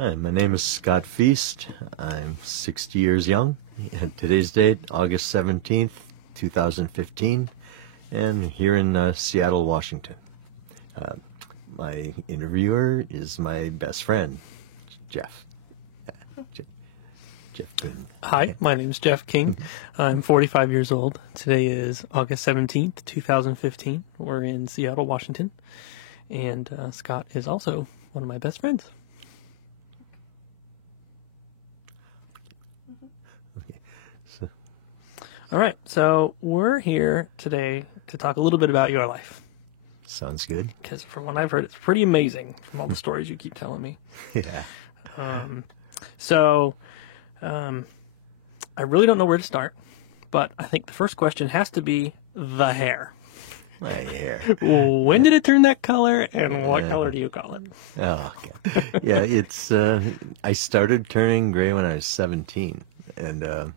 Hi, my name is Scott Feast. I'm 60 years young. And today's date, August 17th, 2015, and here in Seattle, Washington. My interviewer is my best friend, Jeff. Jeff King. Hi, my name is Jeff King. I'm 45 years old. Today is August 17th, 2015. We're in Seattle, Washington. And Scott is also one of my best friends. All right, so we're here today to talk a little bit about your life. Sounds good. Because from what I've heard, it's pretty amazing from all the stories you keep telling me. Yeah. I really don't know where to start, but I think the first question has to be the hair. My hair. When did it turn that color, and what color do you call it? Oh, okay. Yeah, it's, I started turning gray when I was 17, and,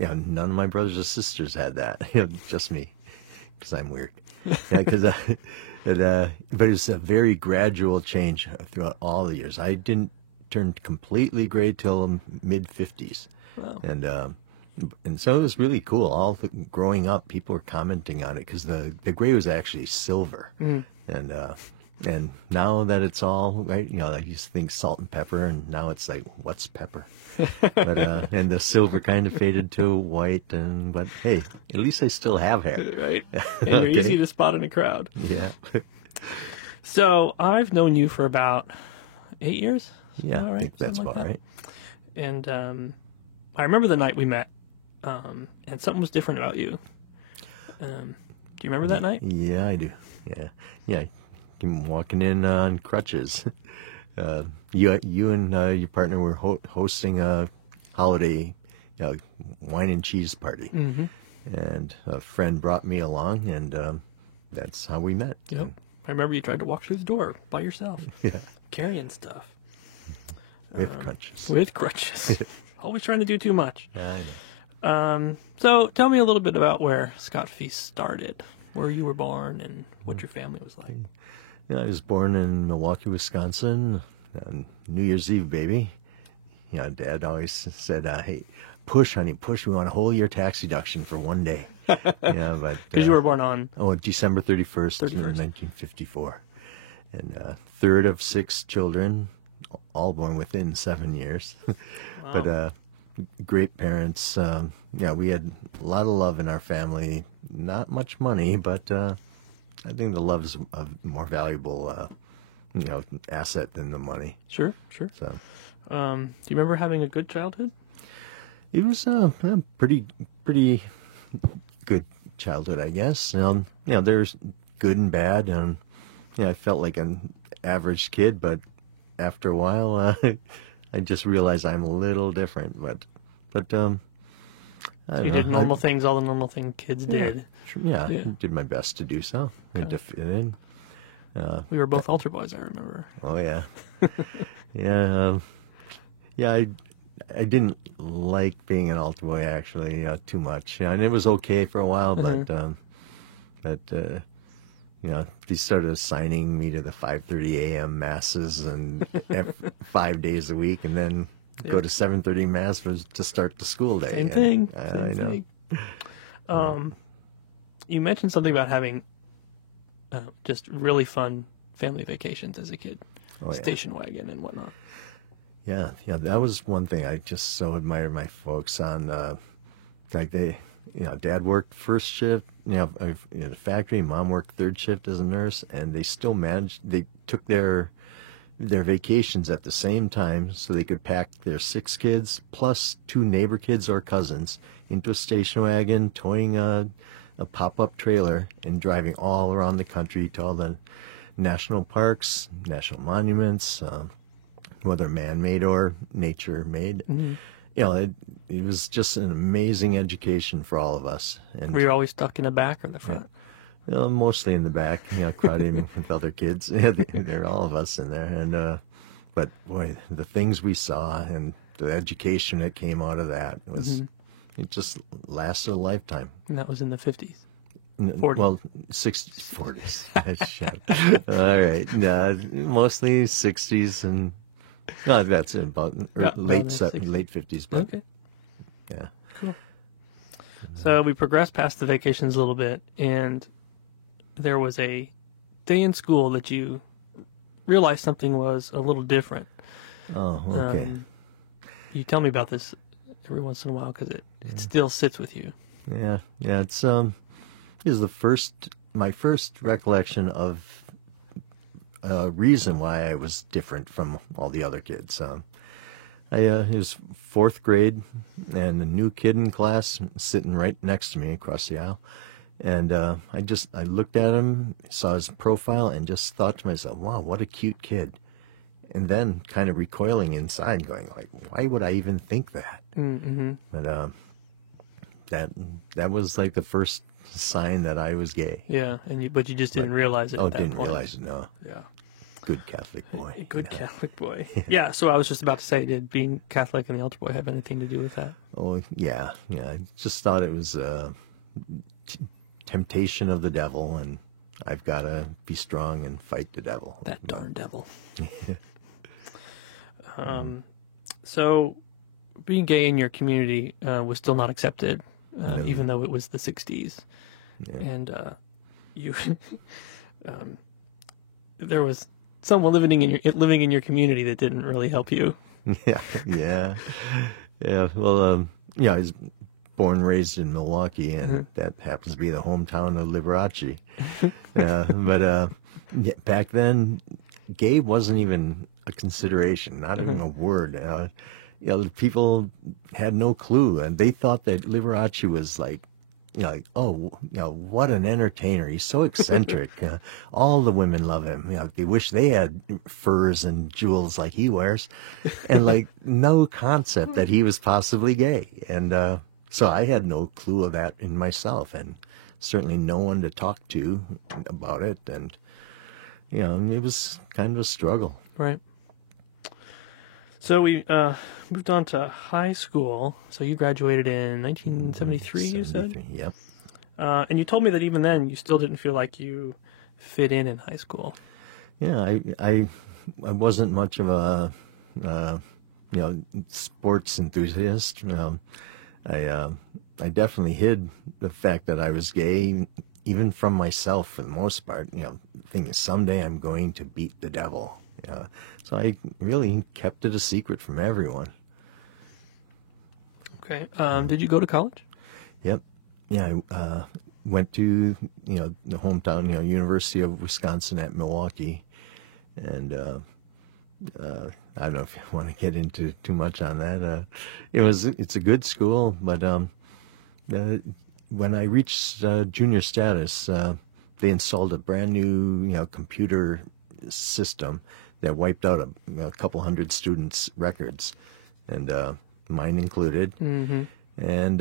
none of my brothers or sisters had that, just me, because I'm weird. Yeah, but it was a very gradual change throughout all the years. I didn't turn completely gray till mid-50s. Wow. And so it was really cool. Growing up, people were commenting on it because the gray was actually silver. And now that it's all right, I used to think salt and pepper, and now it's like, what's pepper? But and the silver kind of faded to white, but hey, at least I still have hair. Right. And you're easy to spot in a crowd. Yeah. So I've known you for about 8 years. Yeah, right? I think that's Something about like right. And I remember the night we met, and something was different about you. Do you remember that night? Yeah, I do. Yeah. I'm walking in on crutches. You and your partner were hosting a holiday wine and cheese party, and a friend brought me along, and that's how we met. Yep. I remember you tried to walk through the door by yourself, carrying stuff with crutches. With crutches, always trying to do too much. Yeah, I know. So tell me a little bit about where Scott Feast started, where you were born, and what your family was like. Yeah, I was born in Milwaukee, Wisconsin, on New Year's Eve, baby. Dad always said, hey, push, honey, push. We want a whole year tax deduction for one day. But because you were born on December 31st, 1954. And third of 6 children, all born within 7 years. Wow. But great parents. We had a lot of love in our family. Not much money, but I think the love is a more valuable, asset than the money. Sure. So, do you remember having a good childhood? it was a pretty good childhood, I guess. There's good and bad, and I felt like an average kid, but after a while, I just realized I'm a little different. But I don't You know. did normal things, all the normal things kids did. Yeah, did my best to do so. And to fit in. We were both altar boys, I remember. Oh yeah, yeah. I didn't like being an altar boy actually too much. And it was okay for a while, but they started assigning me to the 5:30 a.m. masses and 5 days a week, and then go to 7:30 mass to start the school day. Same thing. I know. Thing. You mentioned something about having just really fun family vacations as a kid, station wagon and whatnot. Yeah, that was one thing I just so admire my folks on. Like Dad worked first shift, in the factory. Mom worked third shift as a nurse, and they still managed. They took their vacations at the same time, so they could pack their 6 kids plus 2 neighbor kids or cousins into a station wagon, towing a pop-up trailer, and driving all around the country to all the national parks, national monuments, whether man-made or nature-made. Mm-hmm. It was just an amazing education for all of us. And were you always stuck in the back or the front? Mostly in the back, crowded with other kids. There are all of us in there. And but boy, the things we saw and the education that came out of that it just lasted a lifetime. And that was in the 50s. 40s. Well, 60s, 40s. All right. Mostly 60s and No, that's about Late 60s. late 50s. But Okay, yeah, cool. So we progressed past the vacations a little bit, and there was a day in school that you realized something was a little different. oh, okay. You tell me about this every once in a while because it still sits with you. Yeah, is my first recollection of a reason why I was different from all the other kids. It was fourth grade, and a new kid in class sitting right next to me across the aisle, and I looked at him, saw his profile, and just thought to myself, "Wow, what a cute kid." And then kind of recoiling inside, going like, "Why would I even think that?" Mm-hmm. But that was like the first sign that I was gay. Yeah, but you just didn't realize it. Oh, at that didn't point. realize it. No, Yeah, good Catholic boy. good Yeah. Catholic boy. Yeah. So I was just about to say, did being Catholic and the altar boy have anything to do with that? Oh, yeah. I just thought it was temptation of the devil, and I've got to be strong and fight the devil. That darn devil. So being gay in your community was still not accepted, even though it was the 60s. Yeah. And you, there was someone living in your community that didn't really help you. Yeah. Well, I was born and raised in Milwaukee, and that happens to be the hometown of Liberace. But back then, gay wasn't even a consideration, not even a word. People had no clue, and they thought that Liberace was like, what an entertainer. He's so eccentric. All the women love him. They wish they had furs and jewels like he wears, and like no concept that he was possibly gay. And so I had no clue of that in myself, and certainly no one to talk to about it. And, it was kind of a struggle. Right. So we moved on to high school. So you graduated in 1973, you said? 73, yep. And you told me that even then you still didn't feel like you fit in high school. Yeah, I wasn't much of a sports enthusiast. I definitely hid the fact that I was gay, even from myself for the most part. Thinking someday I'm going to beat the devil. So I really kept it a secret from everyone. Okay. Did you go to college? Yep. Yeah, I went to, the hometown, University of Wisconsin at Milwaukee. And I don't know if you want to get into too much on that. It's a good school, but when I reached junior status, they installed a brand new, computer system that wiped out a couple hundred students' records, and mine included. Mm-hmm. And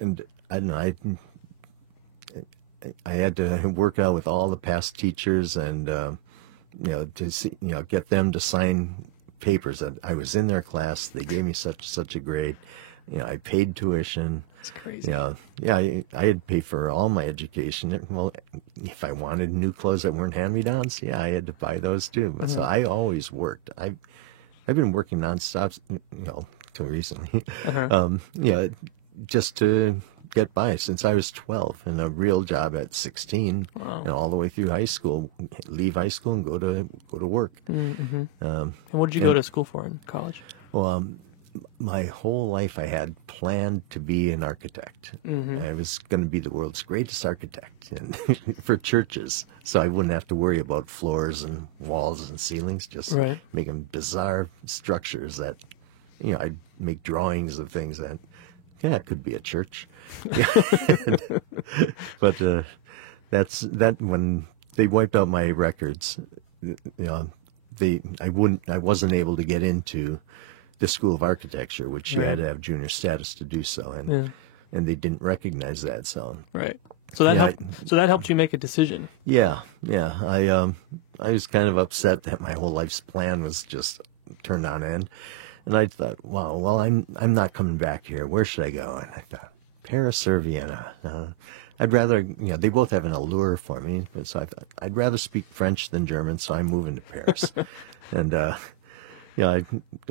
and I don't know, I had to work out with all the past teachers, and to see, get them to sign papers that I was in their class. They gave me such a grade. I paid tuition. It's crazy. I had paid for all my education. Well, if I wanted new clothes that weren't hand-me-downs, I had to buy those too. But so I always worked. I've been working nonstop, till recently. Just to get by since I was 12, and a real job at 16, Wow. and all the way through high school. Leave high school and go to work. Mm-hmm. And what did you go to school for in college? Well, my whole life I had planned to be an architect. Mm-hmm. I was going to be the world's greatest architect, and for churches, so I wouldn't have to worry about floors and walls and ceilings, just Right. making bizarre structures that, I'd make drawings of things that, it could be a church. But that when they wiped out my records, I wasn't able to get into the School of Architecture, which you Right. had to have junior status to do so, and Yeah. and they didn't recognize that. So Right. So that Yeah, helped. So that helped you make a decision. yeah. I was kind of upset that my whole life's plan was just turned on end, and I thought, wow, well, I'm not coming back here. Where should I go? And I thought, Paris or Vienna. I'd rather, they both have an allure for me, but so I thought I'd rather speak French than German, so I'm moving to Paris. And, it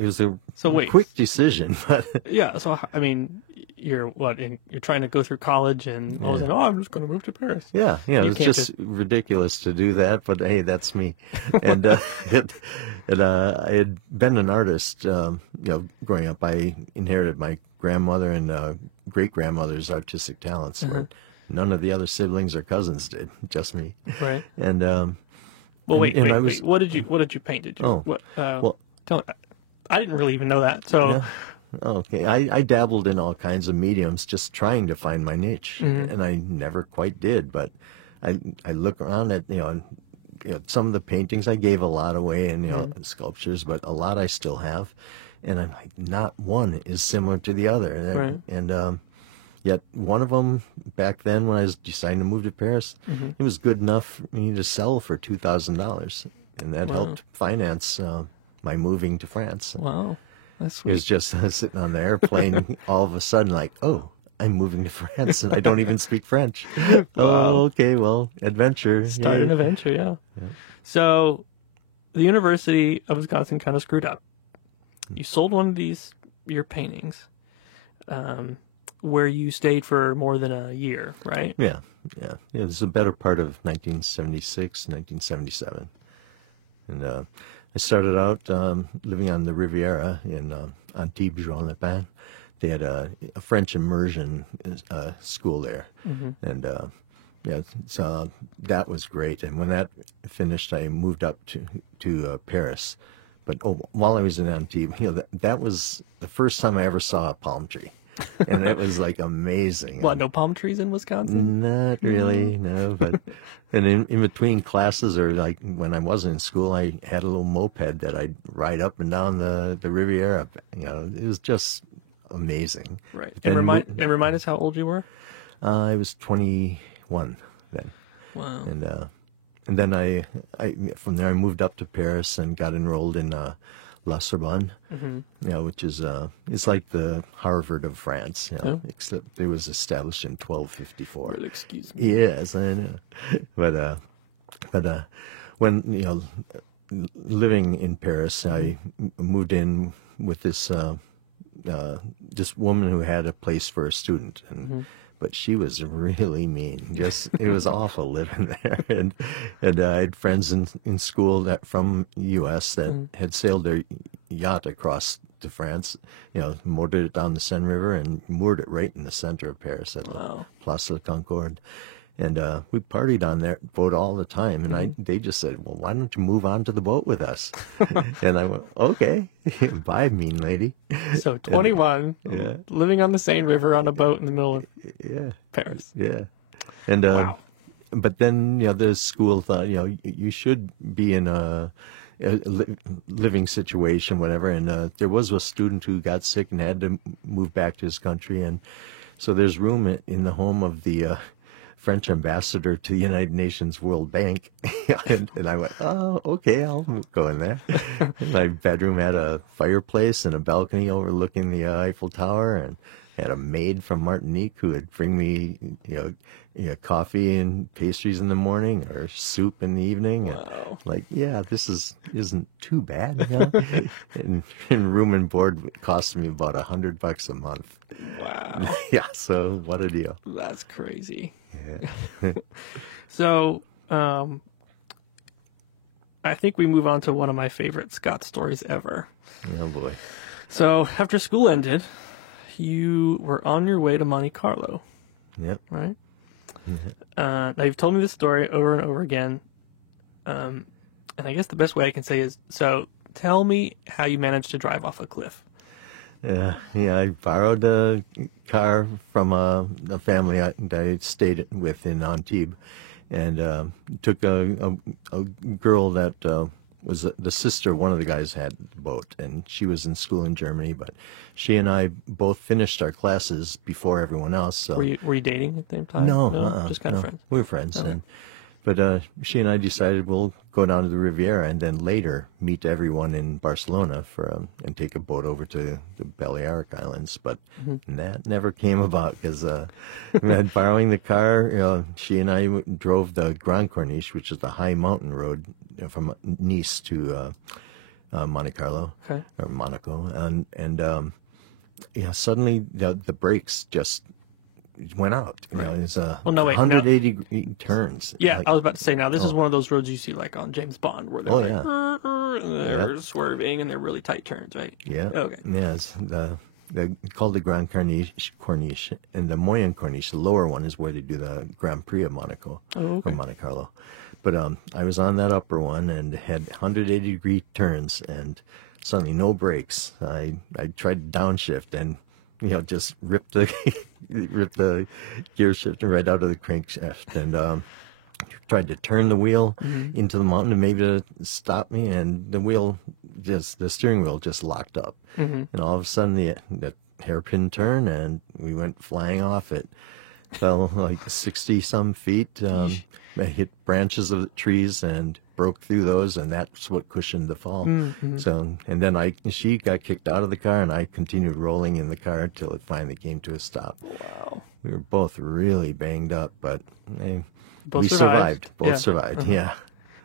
was a So wait. quick decision, but Yeah. So I mean, you're trying to go through college, and all of a sudden, oh, I'm just going to move to Paris. yeah, You it's can't just ridiculous to do that, but hey, that's me. And, I had been an artist, growing up. I inherited my grandmother and great-grandmother's artistic talents, where none of the other siblings or cousins did, just me. Right. And, Well, wait. I was, What did you paint? Did you? Oh, What? well, I didn't really even know that. So. yeah. Okay, I dabbled in all kinds of mediums, just trying to find my niche, and I never quite did. But I look around at some of the paintings I gave a lot away, and sculptures, but a lot I still have, and I'm like, not one is similar to the other. Right. And yet one of them back then, when I was deciding to move to Paris, it was good enough for me to sell for $2,000, and that helped finance my moving to France. Wow. That's It sweet. was just sitting on the airplane, all of a sudden, like, oh, I'm moving to France, and I don't even speak French. Oh, okay, well, adventure. Start an Yay. adventure, yeah. So, the University of Wisconsin kind of screwed up. You sold one of your paintings, where you stayed for more than a year, right? Yeah. It was the better part of 1976, 1977. And I started out living on the Riviera in Antibes, Juan-les-Pins. They had a French immersion school there, and so that was great. And when that finished, I moved up to Paris. But while I was in Antibes, that was the first time I ever saw a palm tree, and it was like amazing. What, no palm trees in Wisconsin? Not really, no. But and in between classes, or like when I wasn't in school, I had a little moped that I'd ride up and down the Riviera. It was just amazing. Right. And remind us how old you were? I was 21 then. Wow. And then I from there I moved up to Paris and got enrolled in La Sorbonne, which is it's like the Harvard of France, except it was established in 1254. Well, excuse me. Yes, I know. But when living in Paris, I moved in with this woman who had a place for a student, and but she was really mean. It was awful living there. And I had friends in school from U.S. that had sailed their yacht across to France, motored it down the Seine River and moored it right in the center of Paris at the Place de la Concorde. And we partied on that boat all the time. And they just said, well, why don't you move on to the boat with us? And I went, okay, bye, mean lady. So 21, living on the Seine River on a boat in the middle of Paris. Yeah. And but then, the school thought, you should be in a living situation, whatever. And there was a student who got sick and had to move back to his country. And so there's room in the home of the French ambassador to the United Nations World Bank. and I went, oh, okay, I'll go in there. My bedroom had a fireplace and a balcony overlooking the Eiffel Tower, and had a maid from Martinique who would bring me, coffee and pastries in the morning or soup in the evening. Wow. And this isn't too bad. and room and board cost me about $100 a month. Wow. Yeah, so what a deal. That's crazy. Yeah. So, I think we move on to one of my favorite Scott stories ever. Oh boy. So, after school ended, you were on your way to Monte Carlo, Yep. right? Now, you've told me this story over and over again. And I guess the best way I can say is, so tell me how you managed to drive off a cliff. Yeah, I borrowed a car from a family that I stayed with in Antibes, and took a girl that was the sister. One of the guys had the boat, and she was in school in Germany. But she and I both finished our classes before everyone else. So Were you dating at the same time? no, Just kind of friends. We were friends, Okay. and she and I decided we'll go down to the Riviera and then later meet everyone in Barcelona for and take a boat over to the Balearic Islands. But that never came about because borrowing the car, she and I drove the Grand Corniche, which is the high mountain road from Nice to Monte Carlo or Monaco, and suddenly the brakes just went out. It's Well, no, wait, 180 degree turns. Yeah, Like, I was about to say, now this is one of those roads you see like on James Bond where they're and they're swerving and they're really tight turns, right? Yeah. Okay. Yeah, it's called the Grand Corniche, and the Moyen Corniche, the lower one, is where they do the Grand Prix of Monaco or Monte Carlo. But I was on that upper one and had 180 degree turns and suddenly no brakes. I tried to downshift and just ripped the gear shifter right out of the crankshaft and tried to turn the wheel into the mountain and maybe to stop me, and the steering wheel just locked up. And all of a sudden the hairpin turn and we went flying off it. Fell like 60 some feet. I hit branches of the trees and broke through those, and that's what cushioned the fall. So, and then she got kicked out of the car, and I continued rolling in the car until it finally came to a stop. Wow. We were both really banged up, but Both we survived. Both survived. Yeah.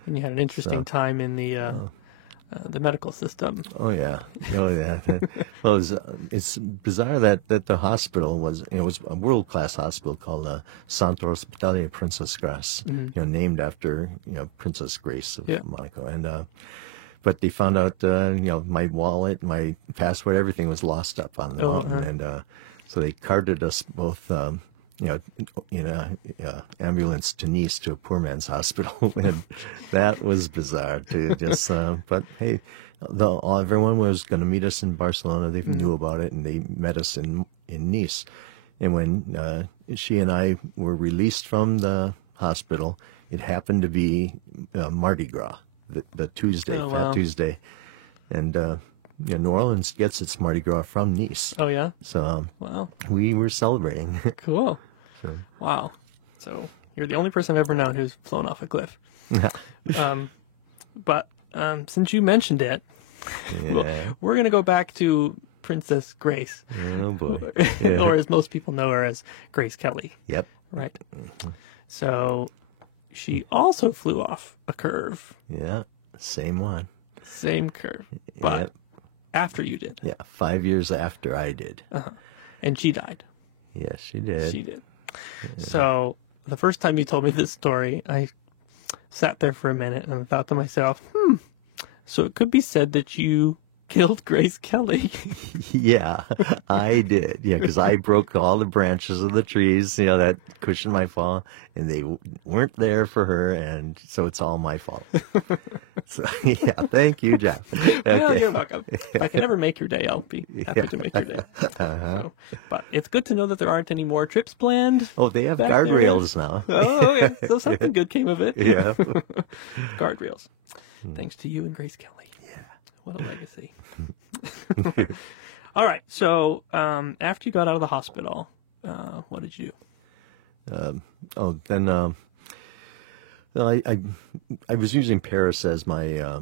And you had an interesting time in the medical system. Oh yeah. Well, it's bizarre that the hospital was a world class hospital called Centre Hospitalier Princess Grace, named after Princess Grace of Monaco, and but they found out my wallet, my passport, everything was lost up on the mountain, and so they carted us both. In a ambulance to Nice to a poor man's hospital, and that was bizarre too. Just, but hey, everyone was going to meet us in Barcelona. They knew about it, and they met us in Nice. And when she and I were released from the hospital, it happened to be Mardi Gras, the Tuesday, Fat Tuesday, and New Orleans gets its Mardi Gras from Nice. Oh yeah. So wow, we were celebrating. Cool. Wow. So you're the only person I've ever known who's flown off a cliff. But since you mentioned it, we're gonna go back to Princess Grace. Oh boy. Or as most people know her as Grace Kelly. Yep. Right. So she also flew off a curve. Yeah. Same one. Same curve. But after you did. Yeah. 5 years after I did. And she died. Yes, she did. She did. So the first time you told me this story, I sat there for a minute and I thought to myself, so it could be said that you killed Grace Kelly. Yeah, I did. Yeah, because I broke all the branches of the trees, that cushioned my fall, and they weren't there for her, and so it's all my fault. So, yeah, thank you, Jeff. Well, you're welcome. If I can ever make your day, I'll be happy to make your day. So, but it's good to know that there aren't any more trips planned. Oh, they have guardrails now. Oh, yeah. So something good came of it. Yeah. Guardrails. Thanks to you and Grace Kelly. What a legacy. All right. So after you got out of the hospital, what did you do? I was using Paris as my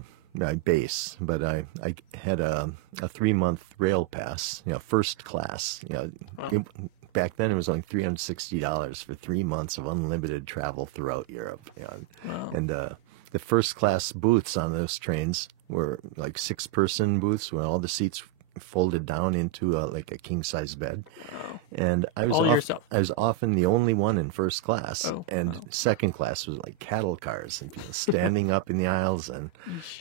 base, but I had a 3-month rail pass, first class. Back then it was only $360 for 3 months of unlimited travel throughout Europe. And the first class booths on those trains were like 6-person booths where all the seats folded down into like a king size bed. Wow. And I was often the only one in first class, second class was like cattle cars and people standing up in the aisles,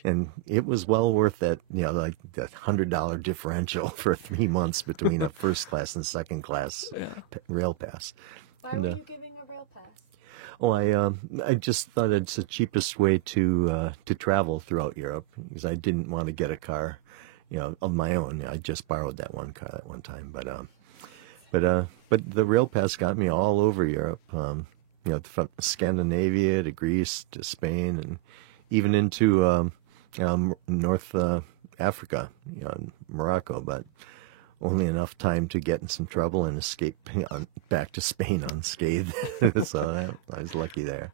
and it was well worth that, like the $100 differential for 3 months between a first class and second class rail pass. Why were you giving a rail pass? Oh, I just thought it's the cheapest way to travel throughout Europe, because I didn't want to get a car, of my own. I just borrowed that one car at one time, but the rail pass got me all over Europe. From Scandinavia to Greece to Spain, and even into North Africa, Morocco, but only enough time to get in some trouble and escape back to Spain unscathed. So I was lucky there.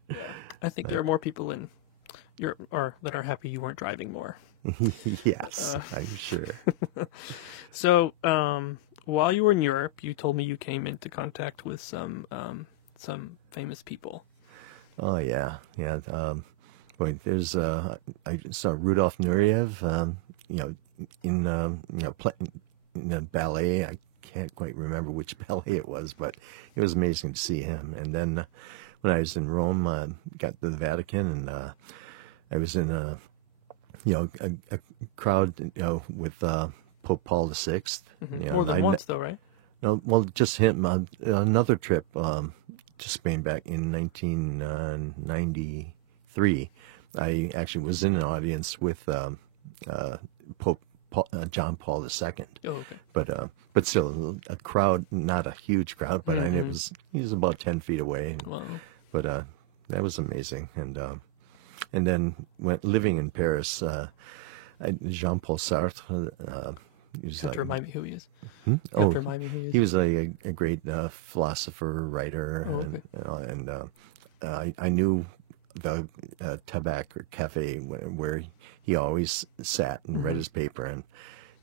I think there are more people in Europe or that are happy you weren't driving more. Yes, I'm sure. So, while you were in Europe, you told me you came into contact with some famous people. Oh yeah, yeah. Boy, there's I saw Rudolf Nureyev. In a ballet. I can't quite remember which ballet it was, but it was amazing to see him. And then when I was in Rome, got to the Vatican, and I was in a crowd, with Pope Paul VI. More than once, though, right? No, well, just him. Another trip to Spain back in 1993. I actually was in an audience with Pope John Paul II. Oh, okay. But still a crowd, not a huge crowd, but I mean, he was about 10 feet away. Wow. But that was amazing. And then living in Paris, Jean-Paul Sartre. He was You have to remind me who he is. Hmm? You have to remind me who he is. He was a great philosopher, writer, Oh, okay. I knew the Tabac or Cafe where he always sat and read his paper,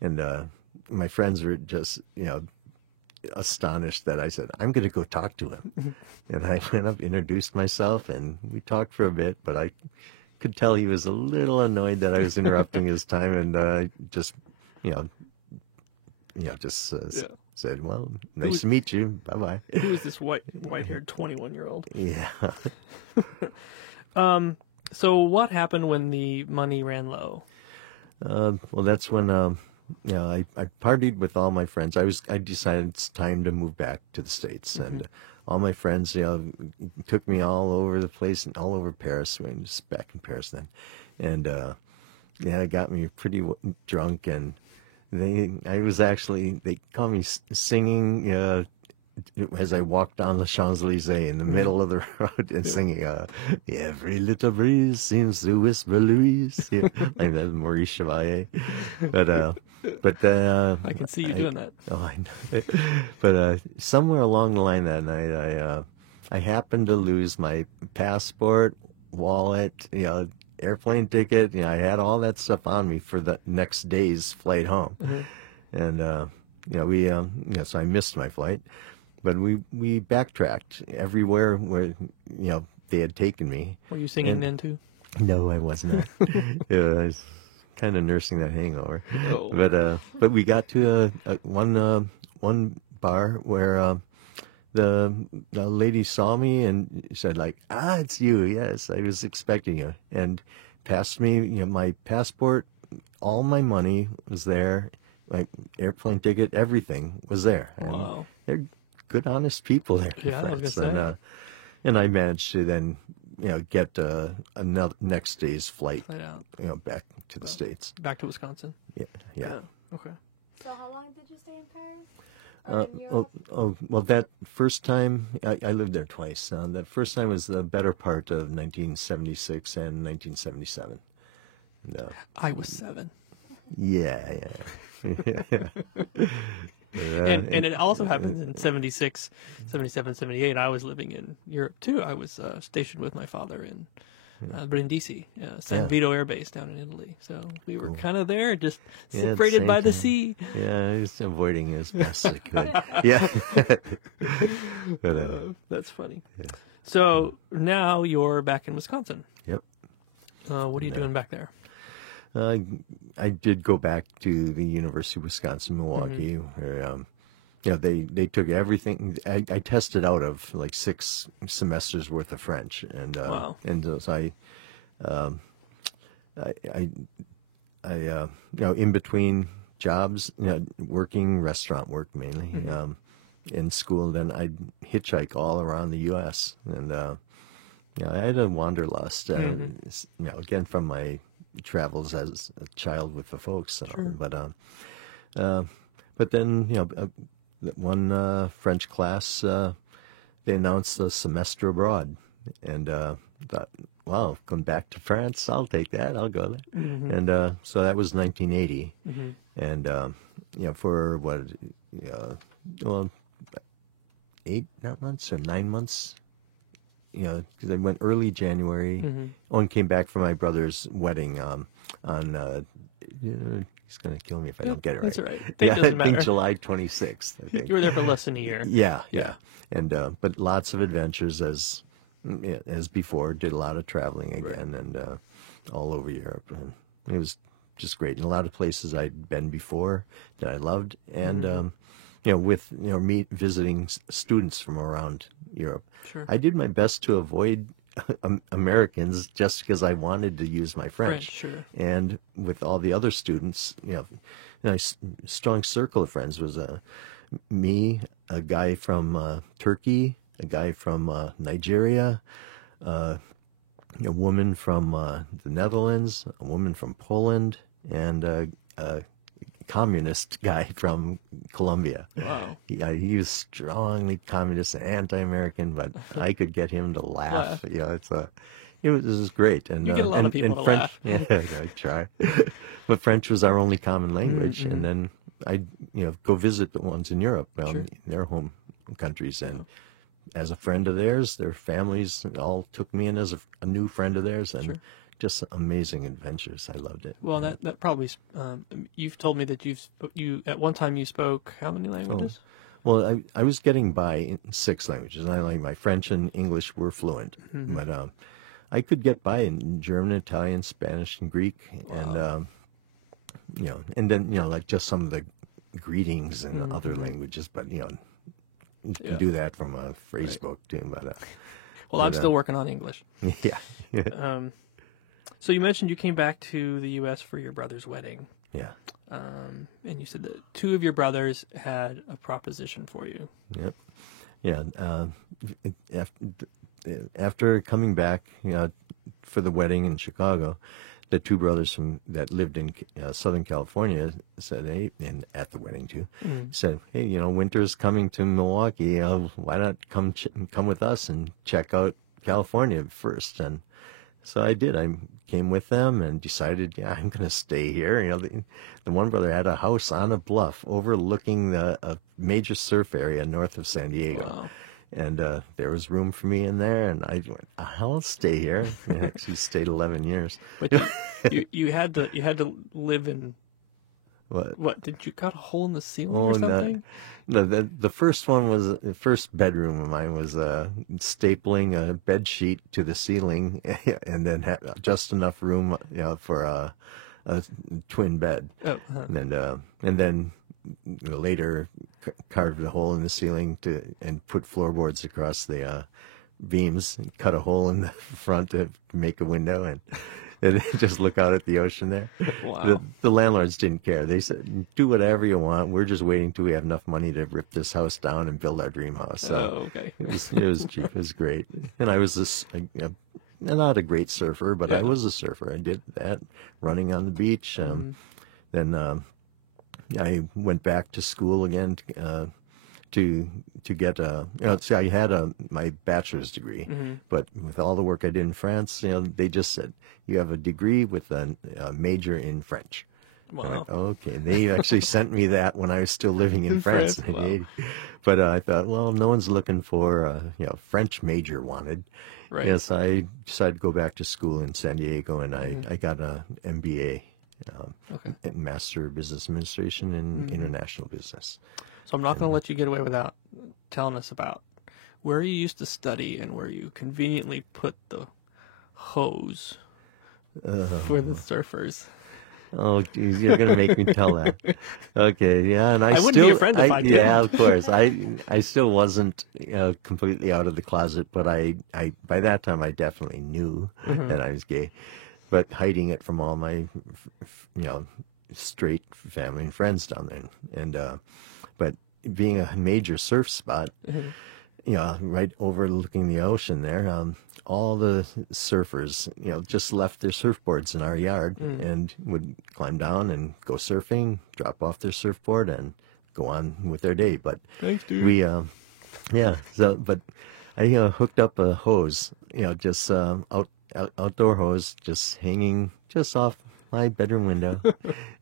and my friends were just astonished that I said, I'm going to go talk to him. And I went up, introduced myself, and we talked for a bit, but I could tell he was a little annoyed that I was interrupting his time, and said, well, nice to meet you. Bye-bye. Who is this white-haired 21-year-old? Yeah. So what happened when the money ran low? Well, that's when I partied with all my friends. I decided it's time to move back to the States, and all my friends, took me all over the place and all over Paris. I was back in Paris then, and it got me pretty drunk, and they called me singing as I walked down the Champs-Elysees in the middle of the road and singing, every little breeze seems to whisper Louise. Yeah, like that, Maurice Chevalier. But I can see you doing that. Oh, I know. But somewhere along the line that night, I happened to lose my passport, wallet, airplane ticket. I had all that stuff on me for the next day's flight home. And so I missed my flight. But we backtracked everywhere where they had taken me. Were you singing then too? No, I was not. I was kind of nursing that hangover. Oh. But we got to one bar where the lady saw me and said it's you. Yes, I was expecting you, and passed me my passport. All my money was there. My airplane ticket, everything was there. And Wow. they're good, honest people there. Yeah, I was gonna say. And I managed to then, get another next day's flight, Flight out. back to the States. Back to Wisconsin. Yeah. Okay. So how long did you stay in Paris? Or in Europe? Well, that first time, I lived there twice. That first time was the better part of 1976 and 1977. And, I was 7. yeah. And it also happens in 76, 77, 78. I was living in Europe too. I was stationed with my father in Brindisi, San Vito Air Base down in Italy. So we were kind of there, just separated by the sea. Yeah, I was avoiding it as best I could. Yeah. But, That's funny. Yeah. So now you're back in Wisconsin. Yep. What are you doing back there? I did go back to the University of Wisconsin Milwaukee, where they took everything. I tested out of 6 semesters worth of French, and Wow. and so in between jobs, working restaurant work mainly, in school. Then I'd hitchhike all around the U.S. and I had a wanderlust, again from my travels as a child with the folks. But then one French class, they announced a semester abroad, and thought, wow, come back to France, I'll take that, I'll go there. And so that was 1980, and for what, 8 months or 9 months 'cause I went early January. Oh, and came back for my brother's wedding on. He's gonna kill me if I don't get it right. That's all right. It Yeah, doesn't I think matter. July 26th. I think. You were there for less than a year. Yeah. And but lots of adventures as before. Did a lot of traveling again, and all over Europe, and it was just great. And a lot of places I'd been before that I loved, and with visiting students from around Europe. Sure. I did my best to avoid Americans just because I wanted to use my French. Sure. And with all the other students, a nice strong circle of friends was me, a guy from Turkey, a guy from Nigeria, a woman from the Netherlands, a woman from Poland, and a communist guy from Colombia. Wow. He was strongly communist and anti-American, but I could get him to laugh. It was great. And You get a lot of people to French, laugh. Yeah, I try. But French was our only common language, and then I'd go visit the ones in Europe, in their home countries, and as a friend of theirs, their families all took me in as a new friend of theirs, and just amazing adventures. I loved it. Well, that probably you've told me that you at one time you spoke how many languages? Well, I was getting by in 6 languages, and my French and English were fluent, but I could get by in German, Italian, Spanish, and Greek, and and then like just some of the greetings in other languages, but you can do that from a phrase book too. But well, I'm still working on English. Yeah. So you mentioned you came back to the U.S. for your brother's wedding. Yeah. And you said that 2 of your brothers had a proposition for you. Yep. Yeah. After coming back, for the wedding in Chicago, the 2 brothers that lived in Southern California said, "Hey," and at the wedding too, said, "Hey, winter's coming to Milwaukee. Why not come with us and check out California first?" And so I did. I came with them and decided, I'm going to stay here. The one brother had a house on a bluff overlooking a major surf area north of San Diego. Wow. And there was room for me in there, and I went, I'll stay here. I actually stayed 11 years. But you had to live in what? Did you cut a hole in the ceiling or something? No, the first one was the first bedroom of mine was stapling a bed sheet to the ceiling, and then had just enough room, for a twin bed. Oh, and then later carved a hole in the ceiling and put floorboards across the beams, and cut a hole in the front to make a window, and just look out at the ocean there. Wow. The landlords didn't care. They said, "Do whatever you want. We're just waiting till we have enough money to rip this house down and build our dream house." So okay. it was cheap. It was great. And I was not a great surfer, but I was a surfer. I did that running on the beach. Then I went back to school again to get I had my bachelor's degree, but with all the work I did in France, they just said, "You have a degree with a major in French." Wow. I went, okay. They actually sent me that when I was still living in France. Wow. But I thought, well, no one's looking for French major wanted. Right. Yes, I decided to go back to school in San Diego, and I got an MBA, Master of Business Administration in International Business. So I'm not going to let you get away without telling us about where you used to study and where you conveniently put the hose for the surfers. Oh, geez, you're going to make me tell that. Okay, yeah, and I wouldn't still, be a friend if I didn't. Yeah, of course. I still wasn't completely out of the closet, but I by that time I definitely knew that I was gay, but hiding it from all my straight family and friends down there, and but being a major surf spot, right overlooking the ocean there, all the surfers, just left their surfboards in our yard and would climb down and go surfing, drop off their surfboard, and go on with their day. But Thanks, dude. we, but I hooked up a hose, just outdoor hose, just hanging just off my bedroom window,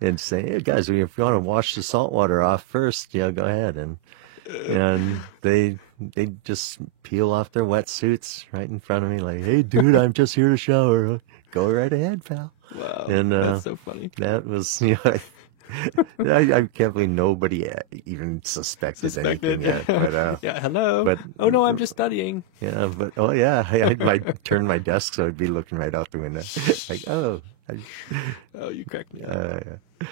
and say, "Hey guys, if you want to wash the salt water off first, go ahead." And they they'd just peel off their wetsuits right in front of me, like, "Hey, dude, I'm just here to shower. Go right ahead, pal." Wow, And that's so funny. that was, I can't believe nobody even suspected anything yet. But Yeah, hello. but- oh no, I'm just studying. yeah, but oh yeah, I'd turn my desk so I'd be looking right out the window, like, oh, Oh, you cracked me up. yeah,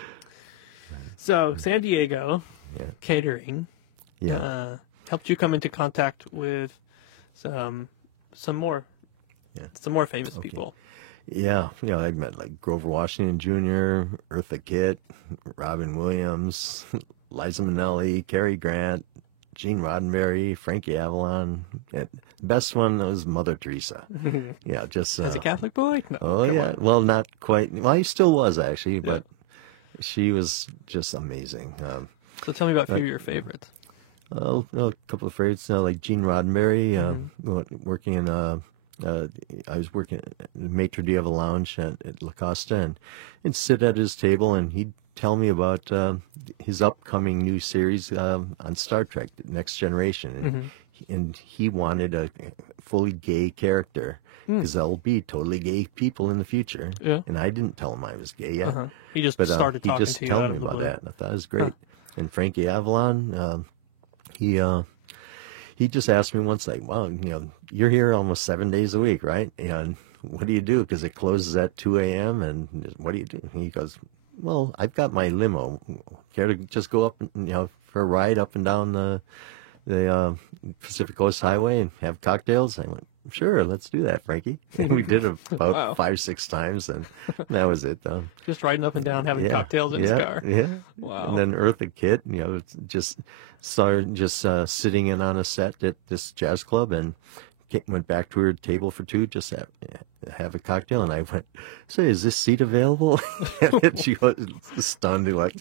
So San Diego Yeah. catering yeah, helped you come into contact with some more famous people. yeah. I met like Grover Washington Jr., Eartha Kitt, Robin Williams, Liza Minnelli, Cary Grant, Gene Roddenberry, Frankie Avalon. And the best one was Mother Teresa. Yeah, just As a Catholic boy? No, oh come yeah, on. well, not quite. Well, he still was actually, but she was just amazing. So tell me about a few of your favorites. Oh, a couple of favorites, like Gene Roddenberry, working in, I was working at maitre d' of a lounge at La Costa, and I'd sit at his table, and he'd tell me about his upcoming new series on Star Trek, Next Generation, and he wanted a fully gay character, because there'll be totally gay people in the future. Yeah. And I didn't tell him I was gay yet. He just But started he talking just to you told out me of the about blue. that, and I thought it was great. And Frankie Avalon, he just asked me once, like, "Wow, you're here almost 7 days a week, right? And what do you do? Because it closes at 2 a.m. And what do you do?" And he goes, "Well, I've got my limo. Care to just go up, and, for a ride up and down the Pacific Coast Highway and have cocktails?" I went, "Sure, let's do that, Frankie." And we did it about Wow. 5-6 times, and that was it, though. Just riding up and down, having Yeah, cocktails in his yeah, car. Yeah. Wow. And then Eartha Kitt, just started sitting in on a set at this jazz club, and went back to her table for two, just have a cocktail. And I went, "Say, is this seat available?" And she was stunned, like,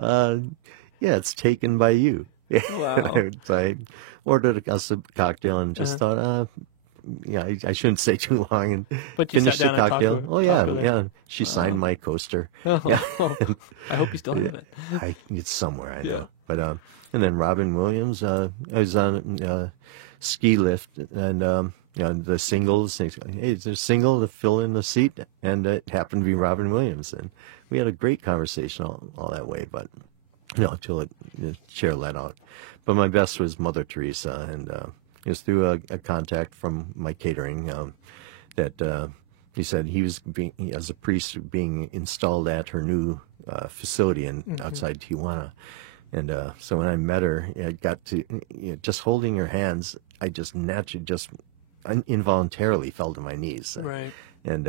"Yeah, it's taken by you." Wow. So I ordered us a cocktail and just thought, I shouldn't stay too long, and But you finished sat the down and cocktail. talked to Oh her- yeah, talked with her. yeah. She signed my coaster. Oh, I hope you still have it. It's somewhere, I know. Yeah. But and then Robin Williams, I was on ski lift, and the singles. Hey, is there a single to fill in the seat? And it happened to be Robin Williams, and we had a great conversation all that way. But until the chair let out. But my best was Mother Teresa, and it was through a contact from my catering that he said he was as a priest being installed at her new facility outside Tijuana. And so when I met her, I got to just holding her hands, I just naturally, involuntarily fell to my knees. Right. And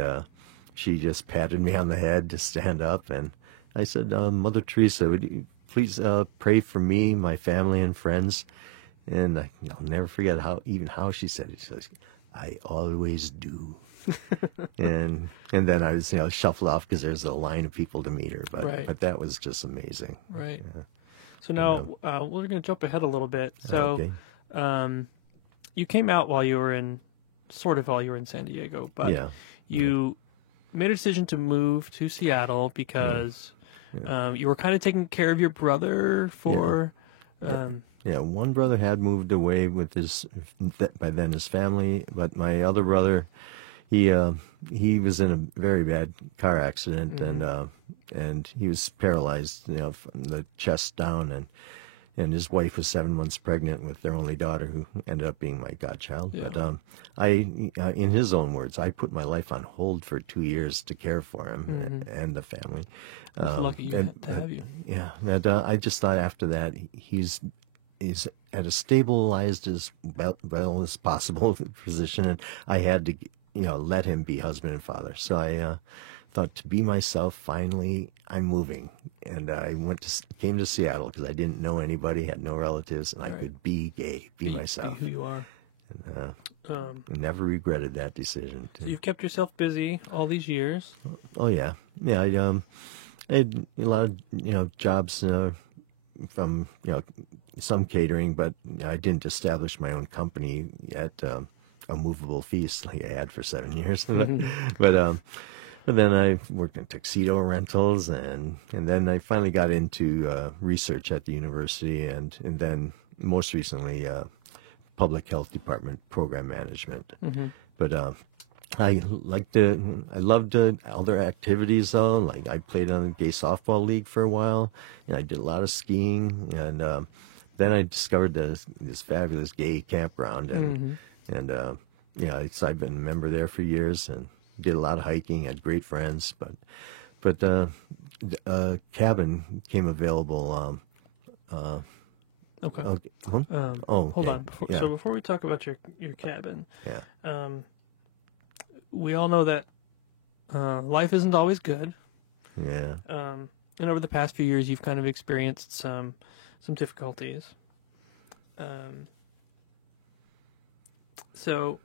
she just patted me on the head to stand up, and I said, "Mother Teresa, would you please pray for me, my family, and friends?" And I'll never forget how she said it. She says, "I always do." and then I was shuffled off because there's a line of people to meet her. But Right. but that was just amazing. Right. So now we're going to jump ahead a little bit. So Okay. you came out while you were in San Diego, but Yeah. you made a decision to move to Seattle because you were kind of taking care of your brother for. Yeah, one brother had moved away with by then his family, but my other brother, he was in a very bad car accident, and he was paralyzed, from the chest down, and his wife was 7 months pregnant with their only daughter, who ended up being my godchild. Yeah. But in his own words, I put my life on hold for 2 years to care for him and the family. It's lucky you had to have you. Yeah, and I just thought after that he's at a stabilized as well as possible position, and I had to let him be husband and father. So I thought, to be myself, finally I'm moving, and I came to Seattle because I didn't know anybody, had no relatives, and I could be gay, be myself. Be who you are. Never regretted that decision. So you've kept yourself busy all these years. Oh yeah, yeah. I had a lot of jobs from some catering, but I didn't establish my own company at a movable feast like I had for 7 years. But then I worked in tuxedo rentals, and then I finally got into research at the university, and then most recently public health department program management. Mm-hmm. But I loved other activities though. Like I played on the gay softball league for a while, and I did a lot of skiing. And then I discovered this fabulous gay campground, and I've been a member there for years and did a lot of hiking. Had great friends, but cabin came available. Okay. Huh? Hold okay. on. Yeah. So before we talk about your cabin, Yeah. we all know that life isn't always good. Yeah. And over the past few years, you've kind of experienced some difficulties. So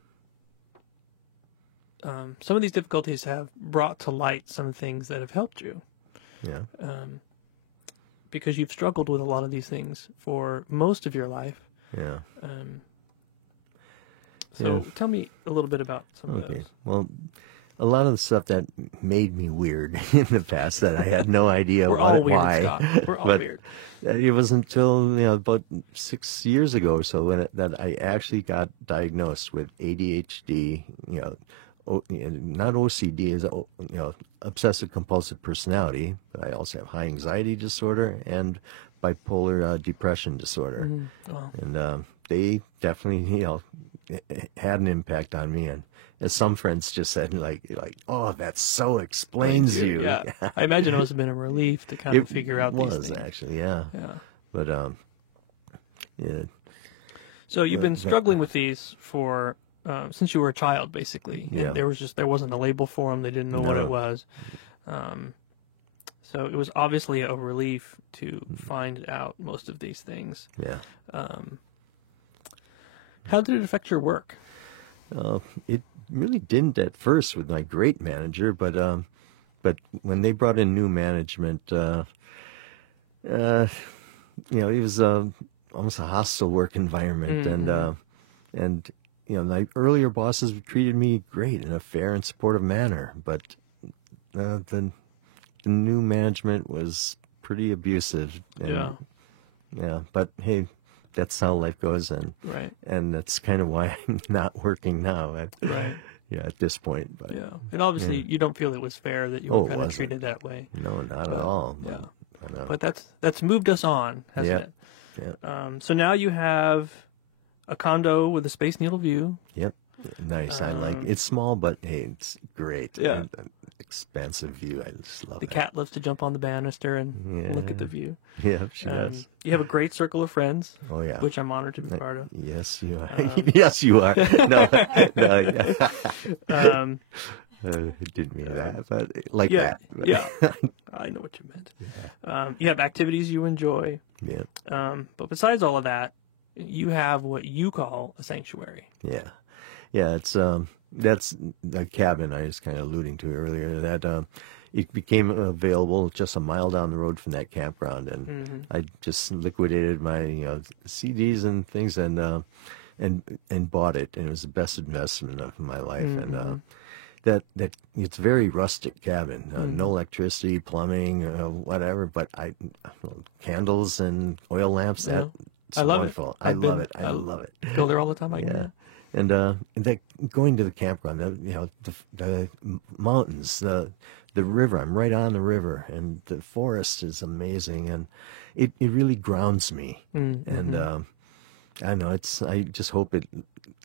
some of these difficulties have brought to light some things that have helped you. Yeah. Because you've struggled with a lot of these things for most of your life. Yeah. So tell me a little bit about some of Okay. those. Well, a lot of the stuff that made me weird in the past that I had no idea We're all weird, why. Scott. We're all But weird. it wasn't until about 6 years ago or so that I actually got diagnosed with ADHD. Not OCD, is obsessive compulsive personality, but I also have high anxiety disorder and bipolar depression disorder. Wow. And they definitely had an impact on me. And as some friends just said, like, oh, that so explains you. Yeah. I imagine it must have been a relief to kind of figure out these was things. actually, yeah. Yeah. But yeah, So you've been struggling with these for since you were a child, basically. And Yeah. there wasn't a label for them. They didn't know what No. it was. So it was obviously a relief to find out most of these things. yeah. How did it affect your work? It really didn't at first with my great manager, but when they brought in new management, it was almost a hostile work environment, and my earlier bosses treated me great in a fair and supportive manner, but the new management was pretty abusive. And, yeah. But hey, that's how life goes, and Right. and that's kind of why I'm not working now. Right. Yeah, at this point, but Yeah. And obviously you don't feel it was fair that you Oh, were it kind of wasn't. treated that way. no, not at all. Yeah. I know. But that's moved us on, hasn't it? Yeah. So now you have a condo with a Space Needle view. Yep. Nice. I like it's small, but hey, it's great. Yeah. And an expansive view. I just love The it. cat loves to jump on the banister and look at the view. Yeah, she does. You have a great circle of friends, Oh yeah. which I'm honored to be part of. Yes, you are. Yes, you are. No, I didn't mean that, but like Yeah, that. But- yeah. I know what you meant. You have activities you enjoy, yeah. but besides all of that, you have what you call a sanctuary. Yeah, yeah. It's that's the cabin I was kind of alluding to earlier. That it became available just a mile down the road from that campground, and I just liquidated my CDs and things, and bought it, and it was the best investment of my life. And that it's a very rustic cabin, no electricity, plumbing, whatever, but candles and oil lamps. Yeah. That's I love it. wonderful. I love it. I love it. Go there all the time. I Yeah, can. and that going to the campground, the mountains, the river. I'm right on the river, and the forest is amazing, and it really grounds me. And I don't know. I just hope it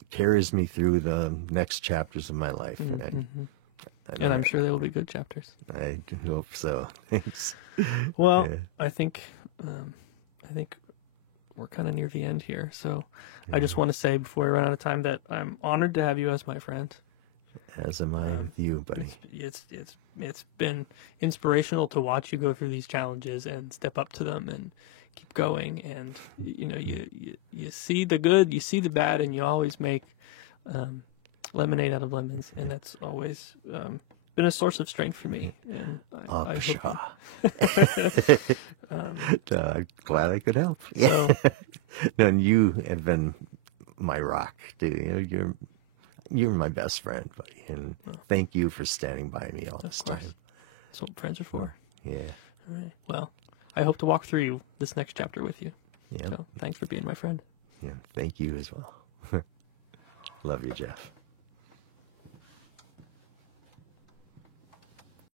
carries me through the next chapters of my life. And I'm sure there will be good chapters. I hope so. Thanks. Well, Yeah. I think we're kind of near the end here. So I just want to say before we run out of time that I'm honored to have you as my friend. As am I with you, buddy. It's been inspirational to watch you go through these challenges and step up to them and keep going. And you see the good, you see the bad, and you always make lemonade out of lemons, and that's always been a source of strength for me. And I hope I'm glad I could help. so. And you have been my rock, too. You're my best friend, buddy, and thank you for standing by me all this course. time. That's what friends are for. Yeah, All right. Well, I hope to walk through this next chapter with you. yeah, So thanks for being my friend. yeah. Thank you as well. Love you, Jeff.